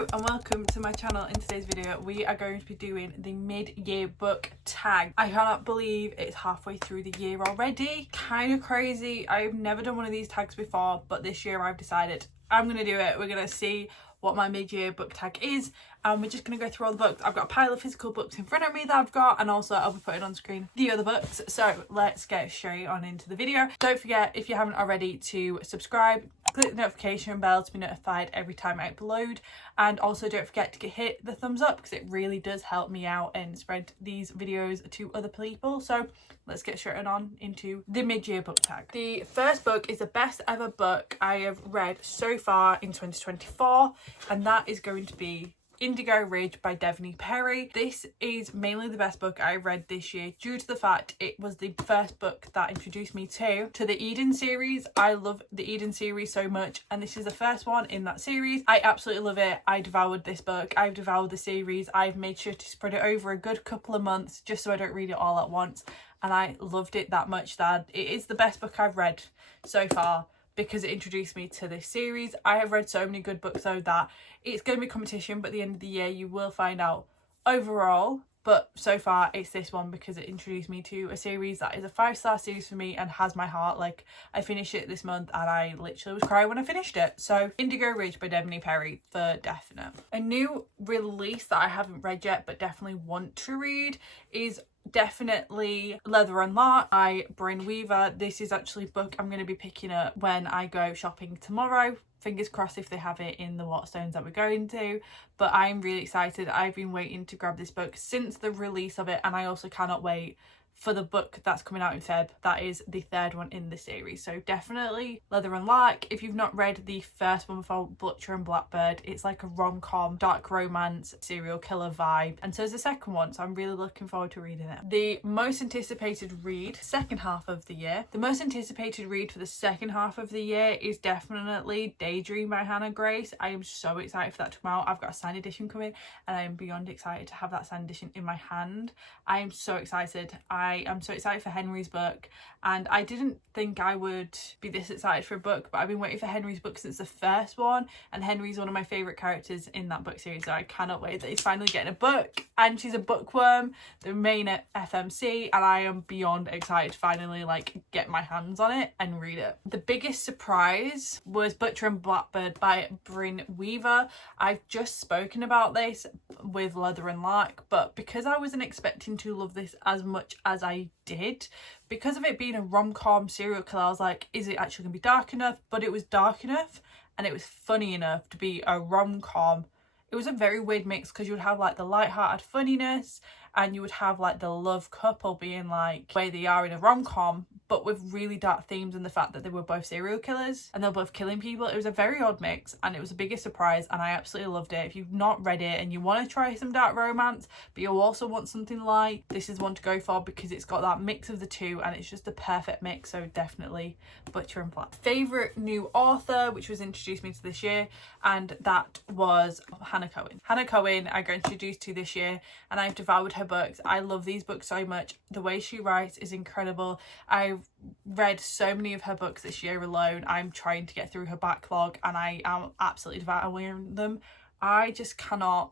Hello and welcome to my channel. In today's video we are going to be doing the mid-year book tag. I cannot believe it's halfway through the year already. Kind of crazy. I've never done one of these tags before, but this year I've decided I'm going to do it. We're going to see what my mid-year book tag is, and we're just going to go through all the books. I've got a pile of physical books in front of me that I've got, and also I'll be putting on screen the other books. So let's get straight on into the video. Don't forget, if you haven't already, to subscribe, click the notification bell to be notified every time I upload, and also don't forget to hit the thumbs up because it really does help me out and spread these videos to other people. So let's get straight on into the mid-year book tag. The first book is the best ever book I have read so far in 2024, and that is going to be Indigo Ridge by Devney Perry. This is mainly the best book I read this year due to the fact it was the first book that introduced me to the Eden series. I love the Eden series so much, and this is the first one in that series. I absolutely love it. I devoured this book. I've devoured the series. I've made sure to spread it over a good couple of months just so I don't read it all at once, and I loved it that much that it is the best book I've read so far because it introduced me to this series. I have read so many good books though that it's going to be competition, but at the end of the year you will find out overall. But so far it's this one because it introduced me to a series that is a 5-star series for me and has my heart. Like, I finished it this month and I literally was crying when I finished it. So Indigo Ridge by Devney Perry for definite. A new release that I haven't read yet but definitely want to read is definitely Leather and Lark by Bryn Weaver. This is actually a book I'm going to be picking up when I go shopping tomorrow. Fingers crossed if they have it in the Waterstones that we're going to, but I'm really excited. I've been waiting to grab this book since the release of it, and I also cannot wait for the book that's coming out in Feb. That is the third one in the series. So definitely Leather and Lark. If you've not read the first one before, Butcher and Blackbird, it's like a rom-com, dark romance, serial killer vibe, and so is the second one, so I'm really looking forward to reading it. The most anticipated read, second half of the year. The most anticipated read for the second half of the year is definitely Daydream by Hannah Grace. I am so excited for that to come out. I've got a signed edition coming and I am beyond excited to have that signed edition in my hand. I am so excited. I am so excited for Henry's book, and I didn't think I would be this excited for a book, but I've been waiting for Henry's book since the first one, and Henry's one of my favourite characters in that book series, so I cannot wait that he's finally getting a book. And she's a bookworm, the main at FMC, and I am beyond excited to finally get my hands on it and read it. The biggest surprise was Butcher and Blackbird by Bryn Weaver. I've just spoken about this with Leather and Lark, but because I wasn't expecting to love this as much as I did, because of it being a rom-com serial killer, I was like, is it actually gonna be dark enough? But it was dark enough and it was funny enough to be a rom-com. It was a very weird mix because you would have the light-hearted funniness, and you would have the love couple being where they are in a rom-com, but with really dark themes, and the fact that they were both serial killers and they were both killing people. It was a very odd mix, and it was the biggest surprise, and I absolutely loved it. If you've not read it and you want to try some dark romance but you also want something light, this is one to go for because it's got that mix of the two and it's just the perfect mix. So definitely Butcher and Black. Favourite new author, which was introduced me to this year, and that was Hannah Cohen. Hannah Cohen I got introduced to this year, and I've devoured her books. I love these books so much. The way she writes is incredible. I've read so many of her books this year alone. I'm trying to get through her backlog and I am absolutely devouring them. I just cannot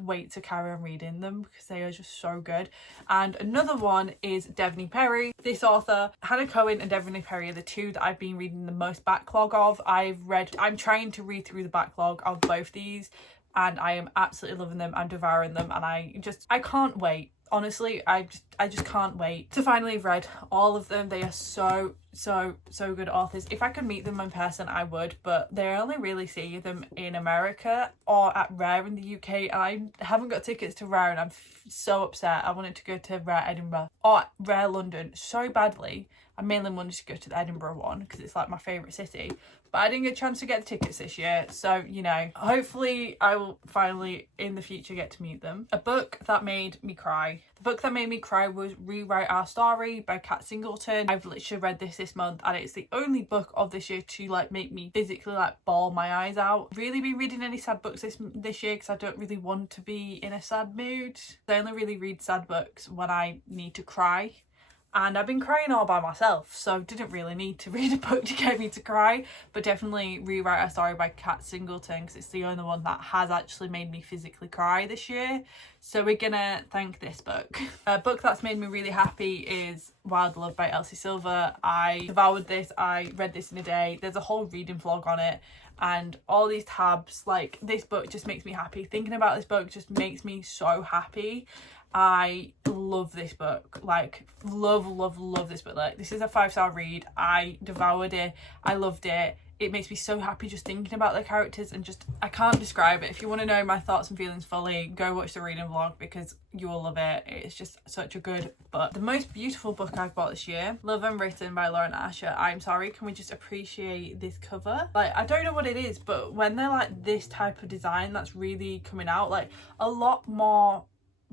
wait to carry on reading them because they are just so good. And another one is Devney Perry. This author, Hannah Cohen and Devney Perry, are the two that I've been reading the most backlog of. I'm trying to read through the backlog of both these, and I am absolutely loving them. I'm devouring them, and I can't wait. Honestly, I just can't wait to finally have read all of them. They are so good authors. If I could meet them in person, I would, but they only really see them in America or at Rare in the UK, and I haven't got tickets to Rare, and I'm so upset. I wanted to go to Rare Edinburgh or Rare London so badly. I mainly wanted to go to the Edinburgh one because it's my favourite city, but I didn't get a chance to get the tickets this year, so hopefully I will finally in the future get to meet them. A book that made me cry. The book that made me cry was Rewrite Our Story by Kat Singleton. I've literally read this month, and it's the only book of this year to make me physically bawl my eyes out. Really been reading any sad books this year because I don't really want to be in a sad mood. I only really read sad books when I need to cry. and I've been crying all by myself, so didn't really need to read a book to get me to cry, but definitely Rewrite a Story by Kat Singleton, because it's the only one that has actually made me physically cry this year. So we're gonna thank this book. A book that's made me really happy is Wild Love by Elsie Silver. I devoured this, I read this in a day. There's a whole reading vlog on it, and all these tabs, like, this book just makes me happy. Thinking about this book just makes me so happy. I love this book, like, love this book. Like, this is a 5-star read. I devoured it, I loved it. It makes me so happy just thinking about the characters, and just, I can't describe it. If you want to know my thoughts and feelings fully, go watch the reading vlog because you will love it. It's just such a good book. The most beautiful book I've bought this year, Love Unwritten by Lauren Asher. I'm sorry, can we just appreciate this cover? Like, I don't know what it is, but when they're like this type of design that's really coming out, like, a lot more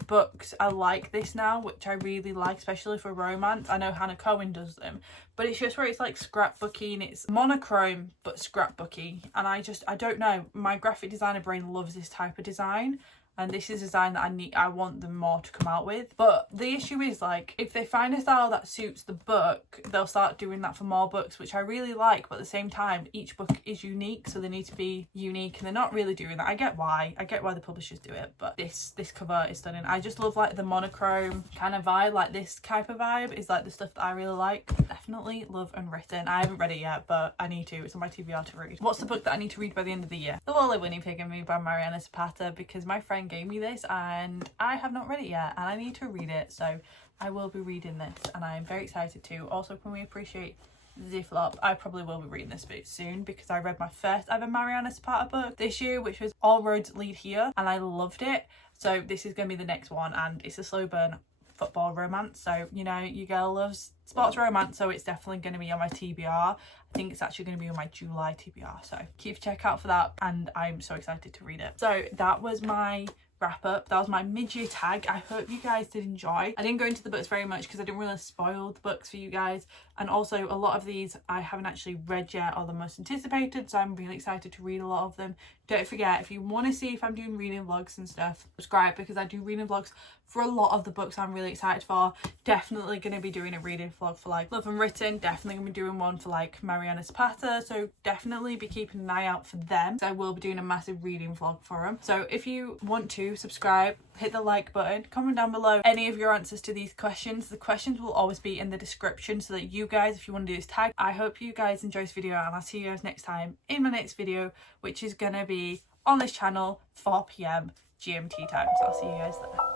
books are like this now, which I really like, especially for romance. I know Hannah Cohen does them, but it's just where it's like scrapbooky, and it's monochrome but scrapbooky, and I don't know, my graphic designer brain loves this type of design, and this is a design that I want them more to come out with. But the issue is, like, if they find a style that suits the book, they'll start doing that for more books, which I really like. But at the same time, each book is unique, so they need to be unique, and they're not really doing that. I get why the publishers do it, but this cover is stunning. I just love, like, the monochrome kind of vibe. Like, this type of vibe is like the stuff that I really like. Definitely Love Unwritten. I haven't read it yet, but I need to. It's on my TBR to read. What's the book that I need to read by the end of the year? The Lolly Winnie Pig and Me by Mariana Zapata, because my friend gave me this and I have not read it yet, and I need to read it, so I will be reading this, and I am very excited to. Also, can we appreciate the flop? I probably will be reading this bit soon, because I read my first ever Mariana Zapata book this year, which was All Roads Lead Here, and I loved it. So this is going to be the next one, and it's a slow burn football romance, so you know, your girl loves sports romance, so it's definitely going to be on my TBR. I think it's actually going to be on my July TBR, so keep a check out for that, and I'm so excited to read it. So that was my wrap up. That was my mid-year tag. I hope you guys did enjoy. I didn't go into the books very much because I didn't really spoil the books for you guys, and also a lot of these I haven't actually read yet, or the most anticipated, so I'm really excited to read a lot of them. Don't forget, if you want to see if I'm doing reading vlogs and stuff, subscribe, because I do reading vlogs for a lot of the books I'm really excited for. Definitely going to be doing a reading vlog for, like, Love Unwritten, definitely going to be doing one for, like, Mariana Zapata, so definitely be keeping an eye out for them. So I will be doing a massive reading vlog for them. So if you want to subscribe, hit the like button, comment down below any of your answers to these questions. The questions will always be in the description, so that you guys, if you want to do this tag. I hope you guys enjoy this video, and I'll see you guys next time in my next video, which is gonna be on this channel 4 PM GMT time. So I'll see you guys there.